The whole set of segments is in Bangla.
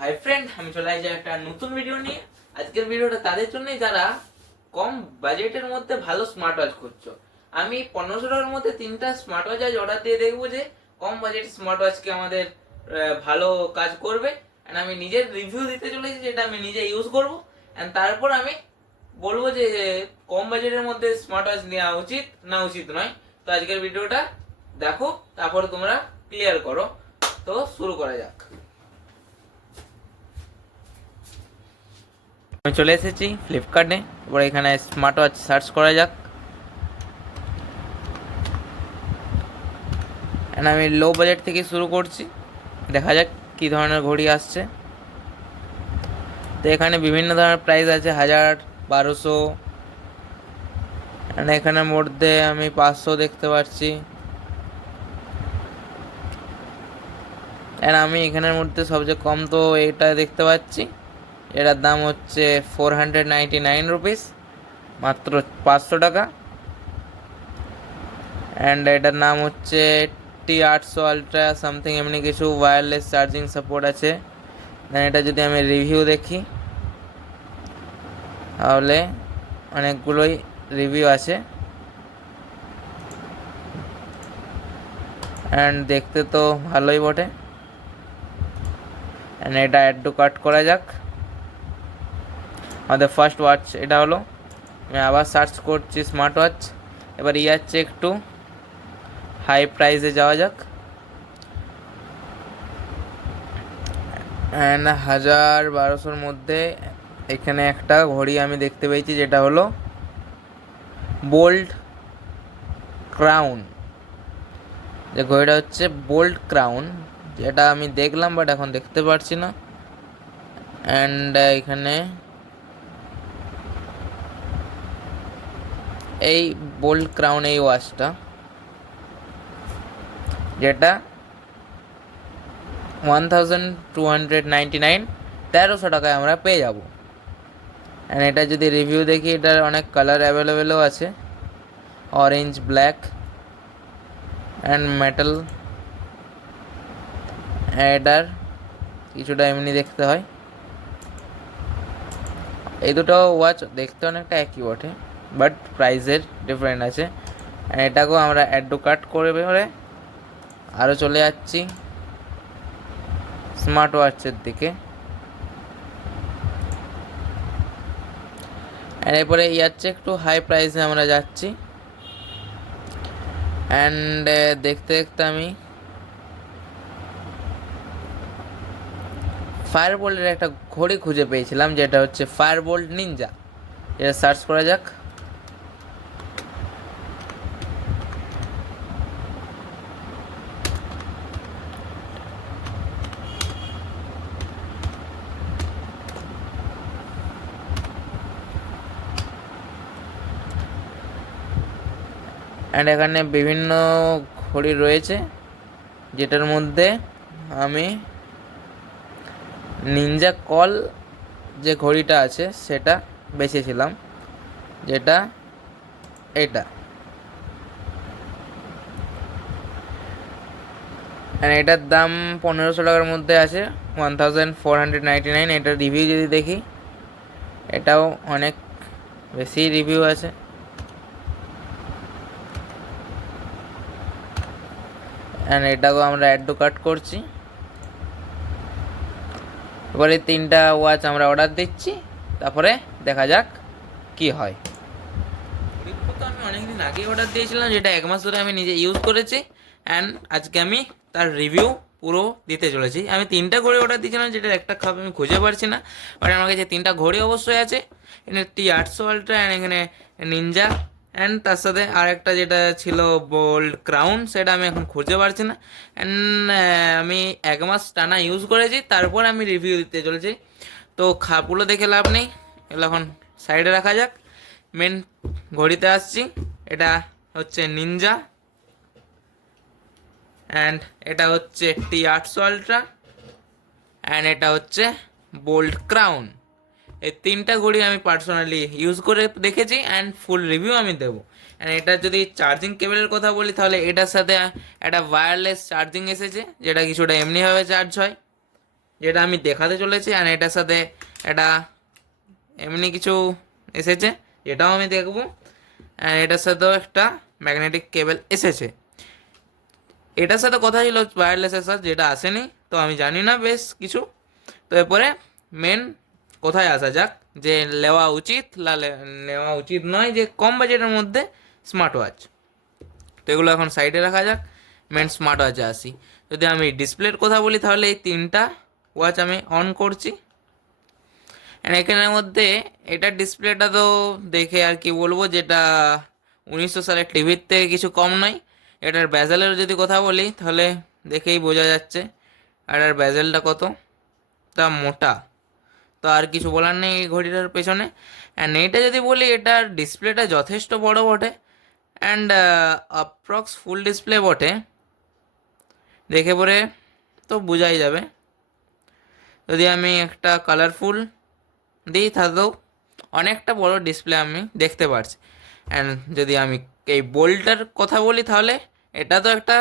হাই ফ্রেন্ড, আমি চলে আসছি একটা নতুন ভিডিও নিয়ে। আজকের ভিডিওটা তাদের জন্যই যারা কম বাজেটের মধ্যে ভালো স্মার্ট ওয়াচ খুঁজছো। আমি 1500 টাকার মধ্যে তিনটা স্মার্ট ওয়াচ আজ অর্ডার দিয়ে দেখবো যে কম বাজেট স্মার্ট ওয়াচকে আমাদের ভালো কাজ করবে। অ্যান্ড আমি নিজের রিভিউ দিতে চলেছি, যেটা আমি নিজে ইউজ করবো। অ্যান্ড তারপর আমি বলবো যে কম বাজেটের মধ্যে স্মার্ট ওয়াচ নেওয়া উচিত না উচিত নয়। তো আজকের ভিডিওটা দেখো, তারপর তোমরা ক্লিয়ার করো। তো শুরু করা যাক। আমি চলে এসেছি ফ্লিপকার্টে। এবার এখানে স্মার্ট ওয়াচ সার্চ করা যাক। আমি লো বাজেট থেকে শুরু করছি, দেখা যাক কী ধরনের ঘড়ি আসছে। তো এখানে বিভিন্ন ধরনের প্রাইস আছে, 1000, 1200, এখানের মধ্যে আমি 500 দেখতে পাচ্ছি। আমি এখানের মধ্যে সবচেয়ে কম তো এটা দেখতে পাচ্ছি, এটার দাম হচ্ছে 499 রুপিস, মাত্র 500 টাকা। অ্যান্ড এটার নাম হচ্ছে T800 আলট্রা সামথিং এমনি কিছু, ওয়্যারলেস চার্জিং সাপোর্ট আছে। দেন এটা যদি আমি রিভিউ দেখি তাহলে অনেকগুলোই রিভিউ আছে, অ্যান্ড দেখতে তো ভালোই বটে। অ্যান্ড এটা অ্যাড টু কার্ট করা যাক। আমাদের ফার্স্ট ওয়াচ এটা হলো। আমি আবার সার্চ করছি স্মার্ট ওয়াচ। এবার যাচ্ছে একটু হাই প্রাইসে যাওয়া যাক। অ্যান্ড 1000, 1200-র মধ্যে এখানে একটা ঘড়ি আমি দেখতে পেয়েছি, যেটা হলো বোল্ট ক্রাউন। যে ঘড়িটা হচ্ছে বোল্ট ক্রাউন, যেটা আমি দেখলাম বাট এখন দেখতে পারছি না। অ্যান্ড এখানে এই বোল্ট ক্রাউন এই ওয়াচটা, যেটা 1299, 1300 টাকায় আমরা পেয়ে যাব। অ্যান্ড এটা যদি রিভিউ দেখি, এটার অনেক কালার অ্যাভেলেবেলও আছে, অরেঞ্জ, ব্ল্যাক অ্যান্ড মেটাল। এটার কিছুটা এমনি দেখতে হয়। এই দুটো ওয়াচ দেখতে অনেকটা একই বটে, বাট প্রাইসের ডিফারেন্ট আছে। এটাকেও আমরা অ্যাড টু কার্ট করে আরও চলে যাচ্ছি স্মার্ট ওয়াচের দিকে। এরপরে যাচ্ছে একটু হাই প্রাইসে আমরা যাচ্ছি। অ্যান্ড দেখতে দেখতে আমি ফায়ারবোল্টের একটা ঘড়ি খুঁজে পেয়েছিলাম, যেটা হচ্ছে ফায়ারবোল্ট নিনজা। এটা সার্চ করা যাক। অ্যান্ড এখানে বিভিন্ন ঘড়ি রয়েছে, যেটার মধ্যে আমি নিনজা কল যে ঘড়িটা আছে সেটা বেছেছিলাম, যেটা এটা। অ্যান্ড এটার দাম 1500 টাকার মধ্যে আছে, 1499। এটার রিভিউ যদি দেখি, এটাও অনেক বেশি রিভিউ আছে। অ্যান্ড এটাকেও আমরা অ্যাড টু কার্ট করছি। এবারে তিনটা ওয়াচ আমরা অর্ডার দিচ্ছি, তারপরে দেখা যাক কি হয়। তো আমি অনেকদিন আগে অর্ডার দিয়েছিলাম, যেটা 1 মাস ধরে আমি নিজে ইউজ করেছি। অ্যান্ড আজকে আমি তার রিভিউ পুরো দিতে চলেছি। আমি 3টা ঘড়ি অর্ডার দিয়েছিলাম, যেটার একটা খাপ আমি খুঁজে পারছি না, বাট আমার কাছে 3টা ঘড়ি অবশ্যই আছে। এখানে T800 আলট্রা অ্যান্ড এখানে নিনজা, অ্যান্ড তার সাথে আরেকটা যেটা ছিল বোল্ট ক্রাউন, সেটা আমি এখন খুঁজে পারছি না। অ্যান্ড আমি 1 মাস টানা ইউজ করেছি, তারপর আমি রিভিউ দিতে চলেছি। তো খাপগুলো দেখে লাভ নেই, এগুলো এখন সাইডে রাখা যাক। মেন ঘড়িতে আসছি। এটা হচ্ছে নিনজা, অ্যান্ড এটা হচ্ছে T800 আলট্রা, অ্যান্ড এটা হচ্ছে বোল্ট ক্রাউন। এই 3টা ঘড়ি আমি পার্সোনালি ইউজ করে দেখেছি, অ্যান্ড ফুল রিভিউ আমি দেবো। অ্যান্ড এটার যদি চার্জিং কেবলের কথা বলি, তাহলে এটার সাথে একটা ওয়্যারলেস চার্জিং এসেছে, যেটা কিছুটা এমনিভাবে চার্জ হয়। যেটা আমি দেখাতে চলেছি, আর এটার সাথে এটা এমনি কিছু এসেছে যেটাও আমি দেখবো, আর এটার সাথেও একটা ম্যাগনেটিক কেবল এসেছে। এটার সাথে কথা ছিল ওয়্যারলেসের সাথে, যেটা আসেনি, তো আমি জানি না বেশ কিছু। তো এরপরে মেন কোথায় আসা যাক, যে নেওয়া উচিত নেওয়া উচিত নয় যে কম বাজেটের মধ্যে স্মার্ট ওয়াচ। তো এগুলো এখন সাইডে রাখা যাক, মেন স্মার্ট ওয়াচে আসি। যদি আমি ডিসপ্লের কথা বলি তাহলে এই 3টা ওয়াচ আমি অন করছি। অ্যান্ড এখানের মধ্যে এটার ডিসপ্লেটা তো দেখে আর কি বলবো, যেটা 1900 সালের টিভির থেকে কিছু কম নয়। এটার ব্যাজেলের যদি কথা বলি তাহলে দেখেই বোঝা যাচ্ছে এটার ব্যাজেলটা কত তা মোটা। তো আর কিছু বলার নেই এই ঘড়িটার পেছনে। অ্যান্ড এইটা যদি বলি, এটার ডিসপ্লেটা যথেষ্ট বড় বটে, অ্যান্ড অ্যাপ্রক্স ফুল ডিসপ্লে বটে, দেখে পরে তো বোঝাই যাবে। যদি আমি একটা কালারফুল দিই তাহলেও অনেকটা বড় ডিসপ্লে আমি দেখতে পারছি। অ্যান্ড যদি আমি এই বোল্টটার কথা বলি তাহলে এটা তো একটা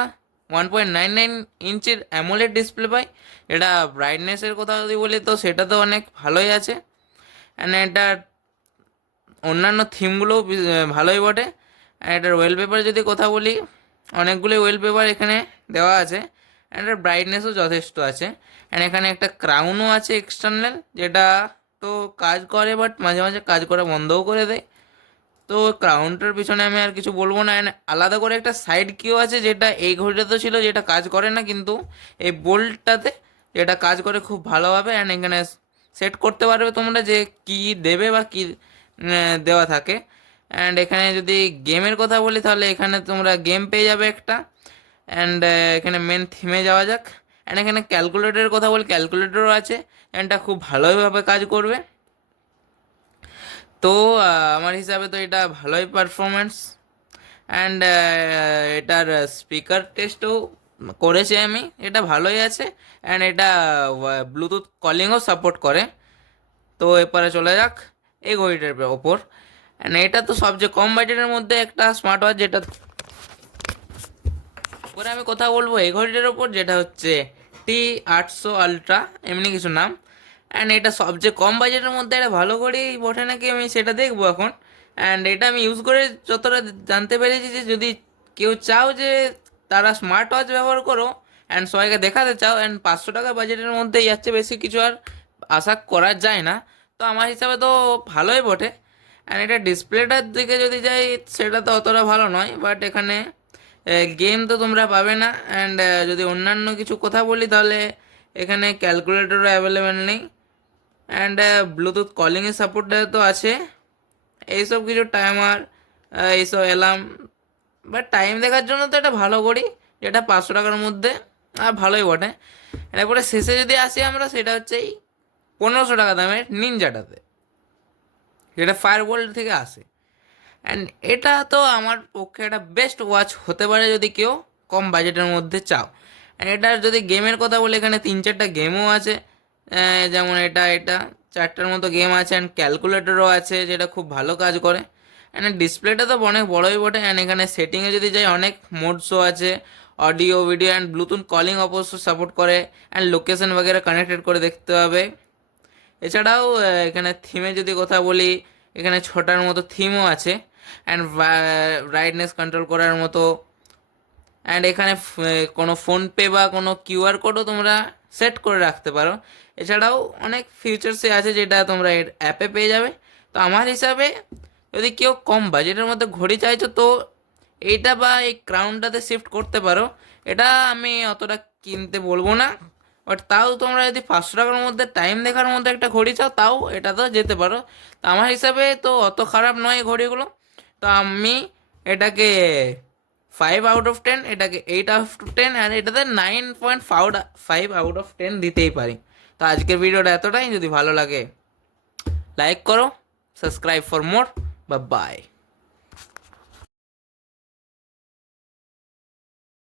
1.99 ইঞ্চির অ্যামোলেড ডিসপ্লে পাই। এটা ব্রাইটনেসের কথা যদি বলি তো সেটা তো অনেক ভালোই আছে। অ্যান্ড এটার অন্যান্য থিমগুলোও ভালোই বটে। আর এটার ওয়েলপেপার যদি কথা বলি, অনেকগুলোই ওয়েলপেপার এখানে দেওয়া আছে। অ্যান্ড এটার ব্রাইটনেসও যথেষ্ট আছে। অ্যান্ড এখানে একটা ক্রাউনও আছে এক্সটার্নাল, যেটা তো কাজ করে বাট মাঝে মাঝে কাজ করা বন্ধও করে দেয়। তো ক্রাউনটার পিছনে আমি আর কিছু বলবো না। অ্যান্ড আলাদা করে একটা সাইড কিও আছে, যেটা এই ঘড়িটাতে ছিল, যেটা কাজ করে না কিন্তু এই বোল্টটাতে যেটা কাজ করে খুব ভালোভাবে। অ্যান্ড এখানে সেট করতে পারবে তোমরা যে কি দেবে বা কি দেওয়া থাকে। অ্যান্ড এখানে যদি গেমের কথা বলি তাহলে এখানে তোমরা গেম পেয়ে যাবে একটা। অ্যান্ড এখানে মেন থিমে যাওয়া যাক। অ্যান্ড এখানে ক্যালকুলেটরের কথা বলি, ক্যালকুলেটরও আছে, অ্যান্ডটা খুব ভালোভাবে কাজ করবে। তো আমার হিসাবে তো এটা ভালোই পারফরমেন্স। অ্যান্ড এটার স্পিকার টেস্টও করেছি আমি, এটা ভালোই আছে। অ্যান্ড এটা ব্লুটুথ কলিংও সাপোর্ট করে। তো এরপরে চলে যাক এই ঘড়িটার ওপর। অ্যান্ড এটা তো সবচেয়ে কম বাজেটের মধ্যে একটা স্মার্ট ওয়াচ, যেটা পরে আমি কথা বলবো এই ঘড়িটার ওপর, যেটা হচ্ছে T800 আলট্রা, এমনি কিছু নাম। অ্যান্ড এটা সবচেয়ে কম বাজেটের মধ্যে একটা ভালো ঘড়ি বটে নাকি, আমি সেটা দেখবো এখন। অ্যান্ড এটা আমি ইউজ করে যতটা জানতে পেরেছি, যে যদি কেউ চাও যে তারা স্মার্ট ওয়াচ ব্যবহার করো অ্যান্ড সবাইকে দেখাতে চাও, অ্যান্ড 500 টাকা বাজেটের মধ্যে যার চেয়ে বেশি কিছু আর আশা করা যায় না, তো আমার হিসাবে তো ভালোই বটে। অ্যান্ড এটা ডিসপ্লেটার দিকে যদি যাই, সেটা তো অতটা ভালো নয়, বাট এখানে গেম তো তোমরা পাবে না। অ্যান্ড যদি অন্যান্য কিছু কথা বলি তাহলে এখানে ক্যালকুলেটরও অ্যাভেলেবেল নেই। অ্যান্ড ব্লুটুথ কলিংয়ের সাপোর্টটা তো আছে, এইসব কিছু টাইমার, এইসব অ্যালার্ম, বাট টাইম দেখার জন্য তো এটা ভালো করি, যেটা 500 টাকার মধ্যে আর ভালোই বটে। এরপরে শেষে যদি আসি আমরা, সেটা হচ্ছে এই 1500 টাকা দামের নিনজাটাতে, যেটা ফায়ারবোল্ট থেকে আসে। অ্যান্ড এটা তো আমার পক্ষে একটা বেস্ট ওয়াচ হতে পারে যদি কেউ কম বাজেটের মধ্যে চাও। অ্যান্ড এটার যদি গেমের কথা বলি, এখানে 3-4টা গেমও আছে, যেমন এটা 4টার মতো গেম আছে। অ্যান্ড ক্যালকুলেটরও আছে, যেটা খুব ভালো কাজ করে। অ্যান্ড ডিসপ্লেটা তো অনেক বড়োই বটে। অ্যান্ড এখানে সেটিংয়ে যদি যাই, অনেক মোডসও আছে, audio, video and Bluetooth calling অবশ্য সাপোর্ট করে। অ্যান্ড লোকেশন বগেরা কানেক্টেড করে দেখতে হবে। এছাড়াও এখানে থিমে যদি কথা বলি, এখানে 6টার মতো থিমও আছে। অ্যান্ড ব্রাইটনেস কন্ট্রোল করার মতো। অ্যান্ড এখানে কোনো ফোনপে বা কোনো কিউআর কোডও তোমরা সেট করে রাখতে পারো। এছাড়াও অনেক ফিচার্সে আছে, যেটা তোমরা এর অ্যাপে পেয়ে যাবে। তো আমার হিসাবে যদি কেউ কম বাজেটের মধ্যে ঘড়ি চাইছো, তো এইটা বা এই ক্রাউনটাতে শিফট করতে পারো। এটা আমি অতটা কিনতে বলবো না, বাট তাও তোমরা যদি 500 টাকার মধ্যে টাইম দেখার মধ্যে একটা ঘড়ি চাও, তাও এটা তো যেতে পারো। তো আমার হিসাবে তো অত খারাপ নয় ঘড়িগুলো। তো আমি এটাকে 5/10, এটাকে 8/10, আর এটাতে 9.5/10 দিতেই পারি। তো আজকের ভিডিওটা এতটাই। যদি ভালো লাগে লাইক করো, সাবস্ক্রাইব ফর মোর, বা বাই।